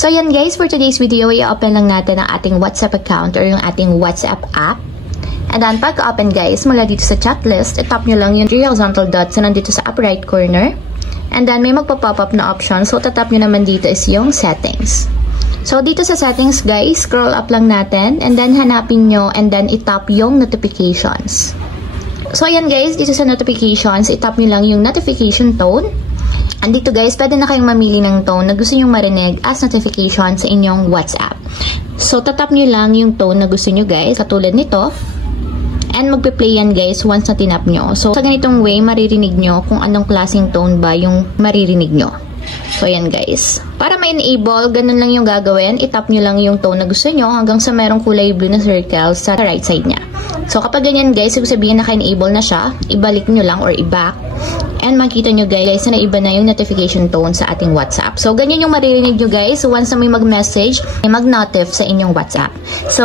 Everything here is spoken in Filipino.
So yan guys, for today's video, i-open lang natin ang ating WhatsApp account or yung ating WhatsApp app. And then pag-open guys, mula dito sa chat list, itap nyo lang yung horizontal dots na nandito sa upper right corner. And then may magpa-pop up na option. So tatap nyo naman dito is yung settings. So dito sa settings guys, scroll up lang natin and then hanapin nyo and then itap yung notifications. So ayan guys, dito sa notifications, itap nyo lang yung notification tone. And dito guys, pwede na kayong mamili ng tone na gusto nyong marinig as notification sa inyong WhatsApp. So tatap nyo lang yung tone na gusto nyo guys, katulad nito. And magpe-play yan guys once na tinap nyo. So sa ganitong way, maririnig nyo kung anong klaseng tone ba yung maririnig nyo. So ayan guys. Para ma-enable, ganun lang yung gagawin. Itap nyo lang yung tone na gusto nyo hanggang sa merong kulay blue na circle sa right side niya. So kapag ganyan guys, ibig sabihin naka-enable na siya, ibalik nyo lang or i-back. And makita nyo guys na iba na yung notification tone sa ating WhatsApp. So ganyan yung maririnig nyo guys once na may mag-message, may mag-notif sa inyong WhatsApp. So